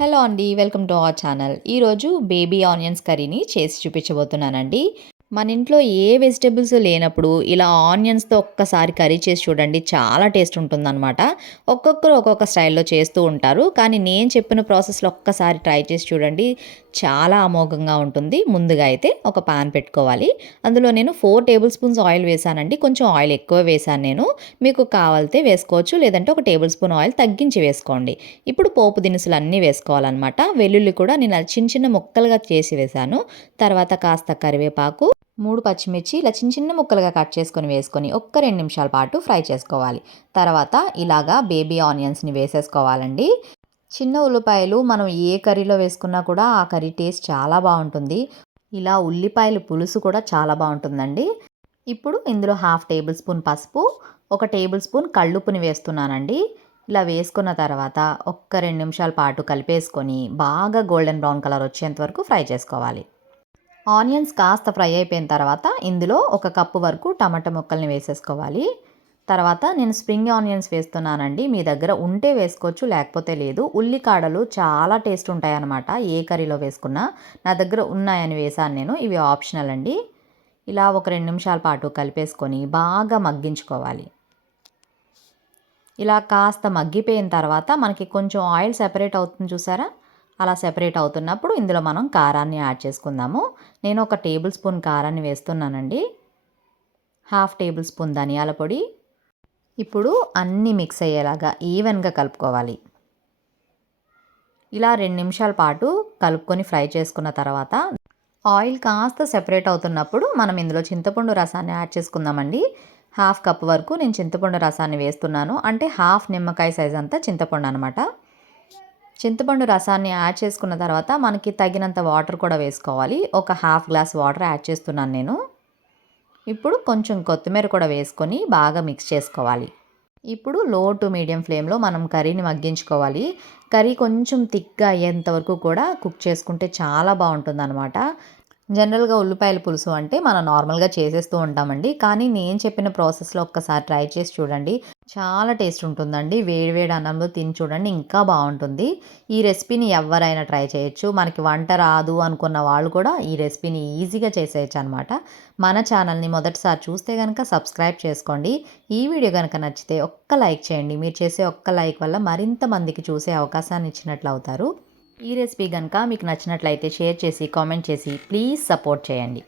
Hello అండి welcome to our channel. ఈరోజు baby onions కర్రీని చేసి చూపించబోతున్నానండి. మన ఇంట్లో ఏ వెజిటేబుల్స్ లేనప్పుడు ఇలా ఆనియన్స్తో ఒక్కసారి కర్రీ చేసి చూడండి చాలా టేస్ట్ ఉంటుందన్నమాట. ఒక్కొక్కరు ఒక్కొక్క స్టైల్లో చేస్తూ ఉంటారు. కానీ నేను చెప్పిన ప్రాసెస్లో ఒక్కసారి ట్రై చేసి చూడండి చాలా అమోఘంగా ఉంటుంది. ముందుగా అయితే ఒక పాన్ పెట్టుకోవాలి. అందులో నేను ఫోర్ టేబుల్ స్పూన్స్ ఆయిల్ వేసానండి. కొంచెం ఆయిల్ ఎక్కువ వేసాను నేను. మీకు కావాలితే వేసుకోవచ్చు లేదంటే ఒక టేబుల్ స్పూన్ ఆయిల్ తగ్గించి వేసుకోండి. ఇప్పుడు పోపు దినుసులు అన్నీ వేసుకోవాలన్నమాట. వెల్లుల్లి కూడా నేను చిన్న చిన్న ముక్కలుగా చేసి వేశాను తర్వాత కాస్త కరివేపాకు మూడు పచ్చిమిర్చి ఇలా చిన్న చిన్న ముక్కలుగా కట్ చేసుకొని వేసుకొని ఒక్క రెండు నిమిషాల పాటు ఫ్రై చేసుకోవాలి. తర్వాత ఇలాగా బేబీ ఆనియన్స్ని వేసేసుకోవాలండి. చిన్న ఉల్లిపాయలు మనం ఏ కర్రీలో వేసుకున్నా కూడా ఆ కర్రీ టేస్ట్ చాలా బాగుంటుంది. ఇలా ఉల్లిపాయలు పులుసు కూడా చాలా బాగుంటుందండి. ఇప్పుడు ఇందులో హాఫ్ టేబుల్ స్పూన్ పసుపు ఒక టేబుల్ స్పూన్ కళ్ళుప్పుని వేస్తున్నానండి. ఇలా వేసుకున్న తర్వాత ఒక్క రెండు నిమిషాల పాటు కలిపేసుకొని బాగా గోల్డెన్ బ్రౌన్ కలర్ వచ్చేంత వరకు ఫ్రై చేసుకోవాలి. ఆనియన్స్ కాస్త ఫ్రై అయిపోయిన తర్వాత ఇందులో ఒక కప్పు వరకు టమాటా ముక్కల్ని వేసేసుకోవాలి. తర్వాత నేను స్ప్రింగ్ ఆనియన్స్ వేస్తున్నానండి. మీ దగ్గర ఉంటే వేసుకోవచ్చు లేకపోతే లేదు. ఉల్లికాడలు చాలా టేస్ట్ ఉంటాయన్నమాట ఏ కర్రీలో వేసుకున్నా. నా దగ్గర ఉన్నాయని వేసాను నేను ఇవి ఆప్షనల్ అండి. ఇలా ఒక రెండు నిమిషాల పాటు కలిపేసుకొని బాగా మగ్గించుకోవాలి. ఇలా కాస్త మగ్గిపోయిన తర్వాత మనకి కొంచెం ఆయిల్ సెపరేట్ అవుతుంది చూసారా? అలా సెపరేట్ అవుతున్నప్పుడు ఇందులో మనం కారాన్ని యాడ్ చేసుకుందాము. నేను ఒక టేబుల్ స్పూన్ కారాన్ని వేస్తున్నానండి. హాఫ్ టేబుల్ స్పూన్ ధనియాల పొడి. ఇప్పుడు అన్నీ మిక్స్ అయ్యేలాగా ఈవెన్గా కలుపుకోవాలి. ఇలా రెండు నిమిషాల పాటు కలుపుకొని ఫ్రై చేసుకున్న తర్వాత ఆయిల్ కాస్త సెపరేట్ అవుతున్నప్పుడు మనం ఇందులో చింతపండు రసాన్ని యాడ్ చేసుకుందామండి. హాఫ్ కప్ వరకు నేను చింతపండు రసాన్ని వేస్తున్నాను. అంటే హాఫ్ నిమ్మకాయ సైజ్ అంతా చింతపండు అనమాట చింతపండు రసాన్ని యాడ్ చేసుకున్న తర్వాత మనకి తగినంత వాటర్ కూడా వేసుకోవాలి. ఒక హాఫ్ గ్లాస్ వాటర్ యాడ్ చేస్తున్నాను నేను. ఇప్పుడు కొంచెం కొత్తిమీర కూడా వేసుకొని బాగా మిక్స్ చేసుకోవాలి. ఇప్పుడు లో టు మీడియం ఫ్లేమ్లో మనం కర్రీని మగ్గించుకోవాలి. కర్రీ కొంచెం థిక్గా అయ్యేంత వరకు కూడా కుక్ చేసుకుంటే చాలా బాగుంటుంది అనమాట జనరల్గా ఉల్లిపాయల పులుసు అంటే మనం నార్మల్గా చేసేస్తూ ఉంటామండి. కానీ నేను చెప్పిన ప్రాసెస్లో ఒక్కసారి ట్రై చేసి చూడండి. చాలా టేస్ట్ ఉంటుందండి. వేడివేడి అన్నంలో తిని చూడండి ఇంకా బాగుంటుంది. ఈ రెసిపీని ఎవరైనా ట్రై చేయొచ్చు. మనకి వంట రాదు అనుకున్న వాళ్ళు కూడా ఈ రెసిపీని ఈజీగా చేసేయచ్చు అనమాట మన ఛానల్ని మొదటిసారి చూస్తే కనుక సబ్స్క్రైబ్ చేసుకోండి. ఈ వీడియో కనుక నచ్చితే ఒక్క లైక్ చేయండి. మీరు చేసే ఒక్క లైక్ వల్ల మరింత మందికి చూసే అవకాశాన్ని ఇచ్చినట్లు అవుతారు. ఈ రెసిపీ కనుక మీకు నచ్చినట్లయితే షేర్ చేసి కామెంట్ చేసి ప్లీజ్ సపోర్ట్ చేయండి.